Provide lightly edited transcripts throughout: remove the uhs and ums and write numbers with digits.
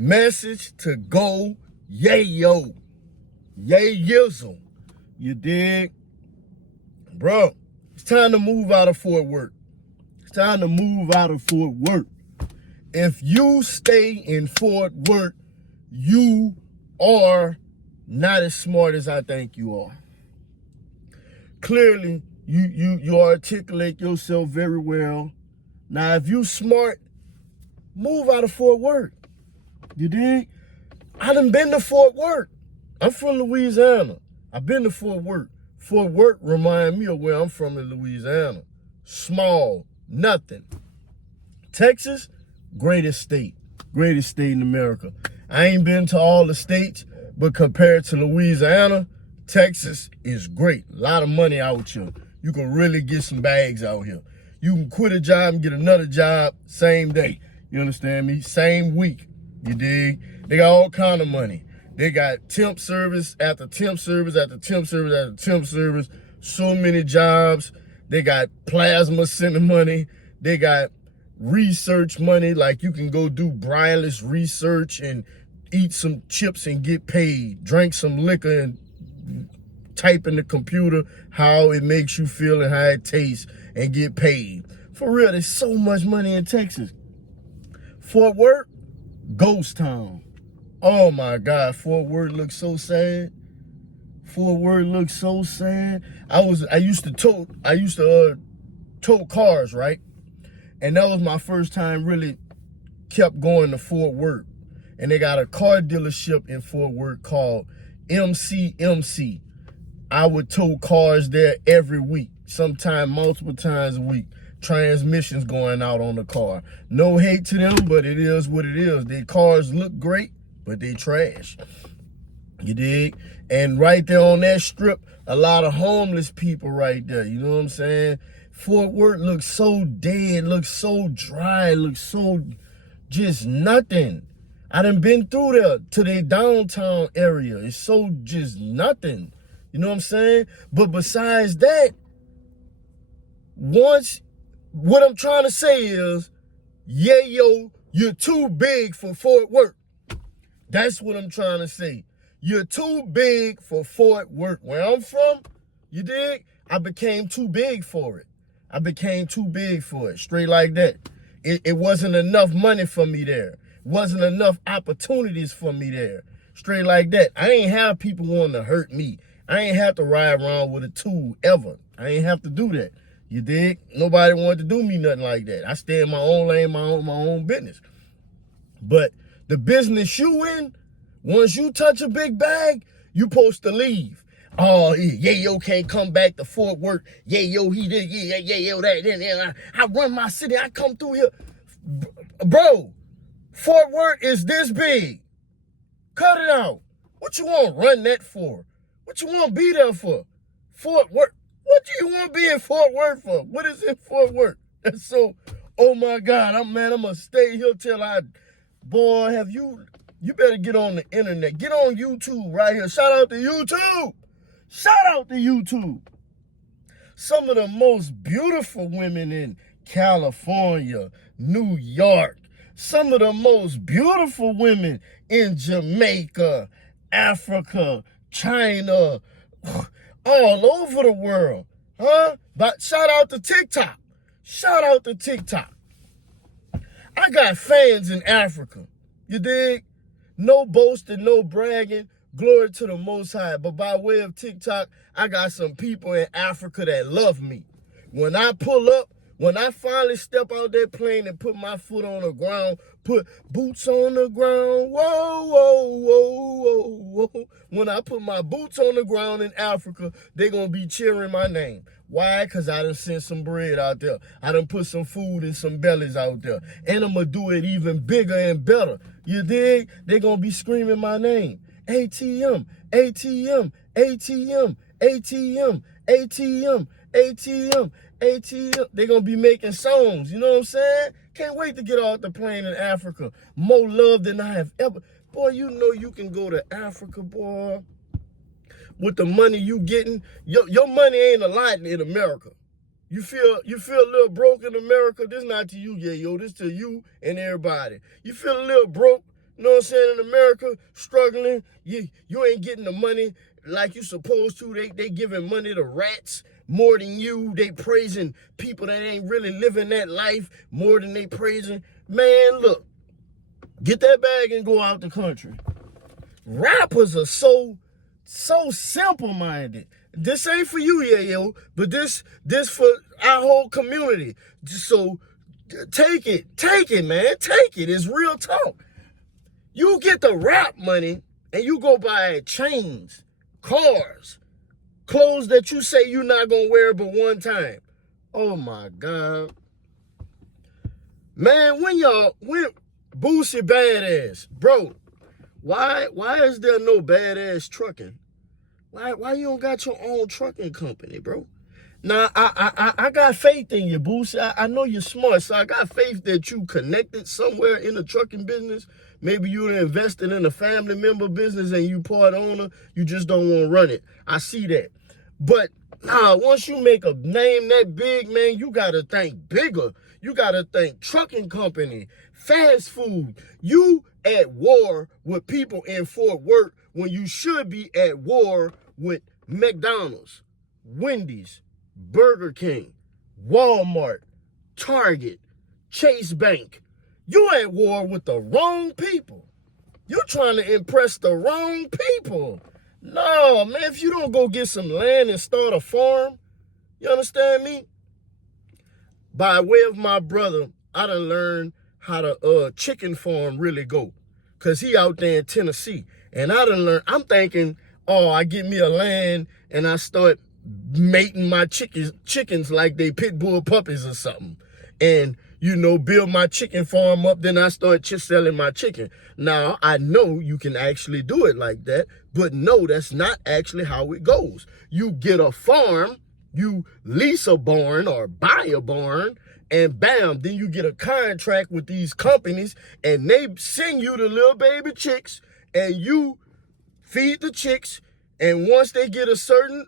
message to go yayo. Yay yizzle. You dig? Bro, it's time to move out of Fort Worth. It's time to move out of Fort Worth. If you stay in Fort Worth, you are not as smart as I think you are. Clearly, you articulate yourself very well. Now, if you smart, move out of Fort Worth. You dig? I done been to Fort Worth. I'm from Louisiana. I've been to Fort Worth. Fort Worth remind me of where I'm from in Louisiana. Small, nothing. Texas, greatest state in America. I ain't been to all the states, but compared to Louisiana, Texas is great. A lot of money out here. You can really get some bags out here. You can quit a job and get another job same day. You understand me? Same week. You dig? They got all kind of money. They got temp service after temp service after temp service after temp service. So many jobs. They got plasma center money. They got research money. Like you can go do brainless research and eat some chips and get paid. Drink some liquor and type in the computer how it makes you feel and how it tastes and get paid. For real, there's so much money in Texas. Fort Worth, ghost town. Oh my God, Fort Worth looks so sad. Fort Worth looks so sad. I used to tow cars, right? And that was my first time really kept going to Fort Worth. And they got a car dealership in Fort Worth called MCMC. I would tow cars there every week, sometimes multiple times a week. Transmissions going out on the car. No hate to them, but it is what it is. Their cars look great, but they trash. You dig? And right there on that strip, a lot of homeless people right there. You know what I'm saying? Fort Worth looks so dead, looks so dry, looks so just nothing. I done been through there to the downtown area. It's so just nothing. You know what I'm saying? But besides that, what I'm trying to say is, yayo, you're too big for Fort Worth. That's what I'm trying to say. You're too big for Fort Worth. Where I'm from, you dig? I became too big for it. I became too big for it, straight like that. It wasn't enough money for me there. Wasn't enough opportunities for me there. Straight like that. I ain't have people wanting to hurt me. I ain't have to ride around with a tool ever. I ain't have to do that. You dig? Nobody wanted to do me nothing like that. I stay in my own lane, my own business. But the business you in, once you touch a big bag, you supposed to leave. Oh, yayo can't come back to Fort Worth. Yayo, he did, yayo, that. I run my city. I come through here. Bro, Fort Worth is this big. Cut it out. What you want to run that for? What you want to be there for? Fort Worth. What do you want to be in Fort Worth for? What is in Fort Worth? And so, oh my God, I'm going to stay here till boy, you better get on the internet. Get on YouTube right here. Shout out to YouTube. Shout out to YouTube. Some of the most beautiful women in California, New York. Some of the most beautiful women in Jamaica, Africa, China, all over the world. Huh? But shout out to TikTok. Shout out to TikTok. I got fans in Africa. You dig? No boasting, no bragging. Glory to the Most High. But by way of TikTok, I got some people in Africa that love me. When I pull up, when I finally step out that plane and put my foot on the ground, put boots on the ground, whoa, whoa, whoa, whoa, whoa. When I put my boots on the ground in Africa, they going to be cheering my name. Why? Because I done sent some bread out there. I done put some food in some bellies out there. And I'm going to do it even bigger and better. You dig? They going to be screaming my name. ATM, ATM, ATM, ATM, ATM, ATM, ATM. They're going to be making songs. You know what I'm saying? Can't wait to get off the plane in Africa. More love than I have ever. Boy, you know you can go to Africa, boy. With the money you getting, your money ain't a lot in America. You feel a little broke in America? This not to you, yeah, yo. This to you and everybody. You feel a little broke? You know what I'm saying? In America, struggling, you ain't getting the money like you supposed to. They giving money to rats more than you. They praising people that ain't really living that life more than they praising. Man, look, get that bag and go out the country. Rappers are so simple-minded. This ain't for you, Yayo, but this for our whole community. So take it, man. Take it. It's real talk. You get the rap money and you go buy chains, cars, clothes that you say you're not gonna wear but one time. Oh my God. Man, when Boosie badass, bro, why is there no badass trucking? Why you don't got your own trucking company, bro? Now, I got faith in you, Boosie. I know you're smart, so I got faith that you connected somewhere in the trucking business. Maybe you invested in a family member business and you part owner. You just don't want to run it. I see that. But once you make a name that big, man, you got to think bigger. You got to think trucking company, fast food. You at war with people in Fort Worth when you should be at war with McDonald's, Wendy's, Burger King, Walmart, Target, Chase Bank. You at war with the wrong people. You're trying to impress the wrong people. No, man, if you don't go get some land and start a farm, you understand me? By way of my brother, I done learned how to chicken farm really go. Because he out there in Tennessee. And I done learned, I'm thinking, I get me a land and I start mating my chickens like they pit bull puppies or something. And, build my chicken farm up, then I start selling my chicken. Now, I know you can actually do it like that, but no, that's not actually how it goes. You get a farm, you lease a barn or buy a barn, and bam, then you get a contract with these companies, and they send you the little baby chicks, and you feed the chicks, and once they get a certain,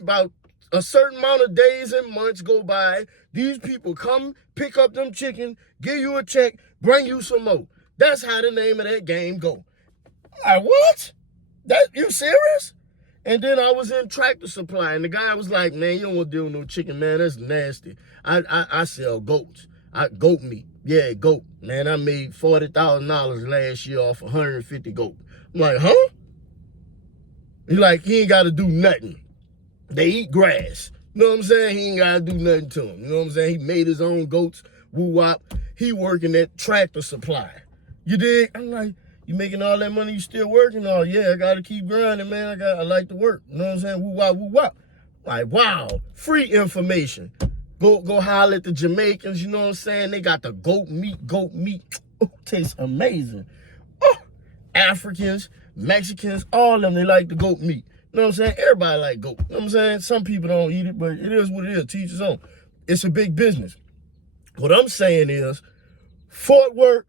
about a certain amount of days and months go by, these people come, pick up them chicken, give you a check, bring you some more. That's how the name of that game go. Like, what? That, you serious? And then I was in Tractor Supply, and the guy was like, man, you don't want to deal with no chicken, man. That's nasty. I sell goats. Goat meat. Yeah, goat. Man, I made $40,000 last year off 150 goat. I'm like, huh? He's like, he ain't got to do nothing. They eat grass. You know what I'm saying? He ain't got to do nothing to them. You know what I'm saying? He made his own goats. Woo-wop. He working at Tractor Supply. You dig? I'm like, you making all that money, you still working? Oh, yeah, I got to keep grinding, man. I like to work. You know what I'm saying? Woo-wop, woo-wop. Like, wow. Free information. Go holler at the Jamaicans, you know what I'm saying? They got the goat meat. Oh, tastes amazing. Oh, Africans, Mexicans, all of them, they like the goat meat. You know what I'm saying? Everybody like goat. You know what I'm saying? Some people don't eat it, but it is what it is. Teach his own. It's a big business. What I'm saying is, Fort Worth,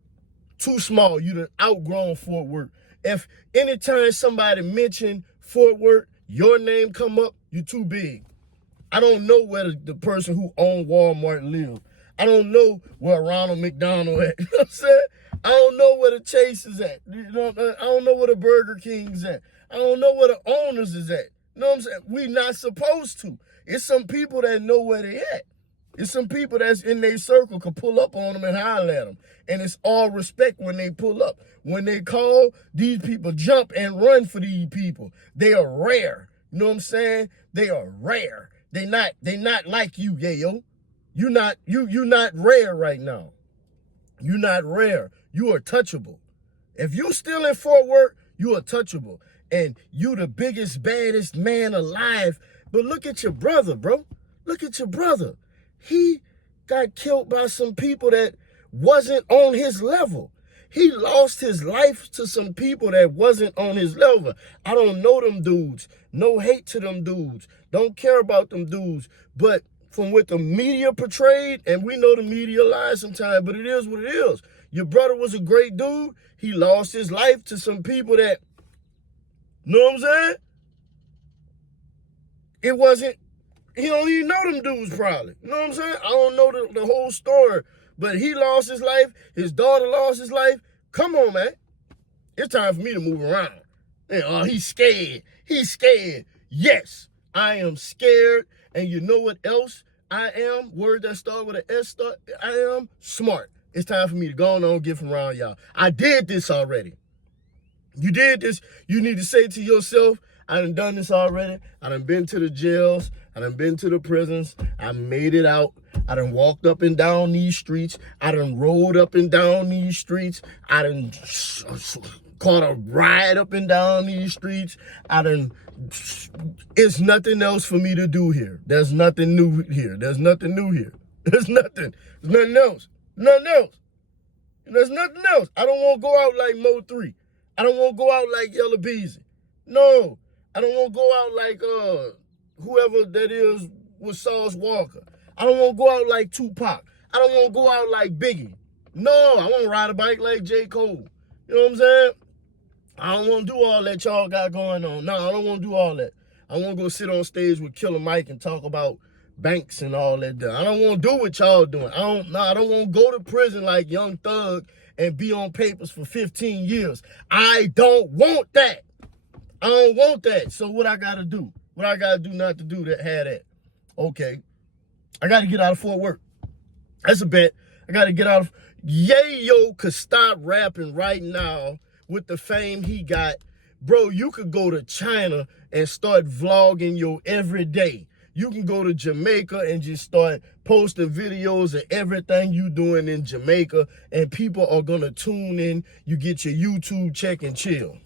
too small. You done outgrown Fort Worth. If anytime somebody mention Fort Worth, your name come up, you too big. I don't know where the person who owned Walmart live. I don't know where Ronald McDonald at. You know what I'm saying? I don't know where the Chase is at. I don't know where the Burger King's at. I don't know where the owners is at. You know what I'm saying? We not supposed to. It's some people that know where they at. It's some people that's in their circle could pull up on them and holler at them. And it's all respect when they pull up. When they call, these people jump and run for these people. They are rare. You know what I'm saying? They are rare. They not like you, Yayo. You not rare right now. You not rare. You are touchable. If you still in Fort Worth, you are touchable. And you the biggest, baddest man alive. But look at your brother, bro. Look at your brother. He got killed by some people that wasn't on his level. He lost his life to some people that wasn't on his level. I don't know them dudes. No hate to them dudes. Don't care about them dudes. But from what the media portrayed, and we know the media lies sometimes, but it is what it is. Your brother was a great dude. He lost his life to some people that, know what I'm saying? It wasn't, he don't even know them dudes probably. You know what I'm saying? I don't know the whole story, but he lost his life. His daughter lost his life. Come on, man. It's time for me to move around. And, oh, he's scared. He's scared. Yes, I am scared. And you know what else I am? Word that start with an S start. I am smart. It's time for me to go on and get from around y'all. I did this already. You did this. You need to say to yourself, I done this already. I done been to the jails. I done been to the prisons. I made it out. I done walked up and down these streets. I done rode up and down these streets. I done caught a ride up and down these streets. It's nothing else for me to do here. There's nothing new here. There's nothing new here. There's nothing. There's nothing else. Nothing else. There's nothing else. I don't want to go out like Mo 3. I don't want to go out like Yella Beezy. No. I don't want to go out like whoever that is with Sauce Walker. I don't want to go out like Tupac. I don't want to go out like Biggie. No, I want to ride a bike like J. Cole. You know what I'm saying? I don't want to do all that y'all got going on. No, I don't want to do all that. I want to go sit on stage with Killer Mike and talk about banks and all that. I don't want to do what y'all doing. I don't want to go to prison like Young Thug and be on papers for 15 years. I don't want that. I don't want that. So what I got to do? What I got to do not to do that, have that? Okay. I got to get out of Fort Worth. That's a bet. I got to get out of... Yayo could stop rapping right now with the fame he got. Bro, you could go to China and start vlogging your everyday. You can go to Jamaica and just start posting videos of everything you doing in Jamaica, and people are going to tune in. You get your YouTube check and chill.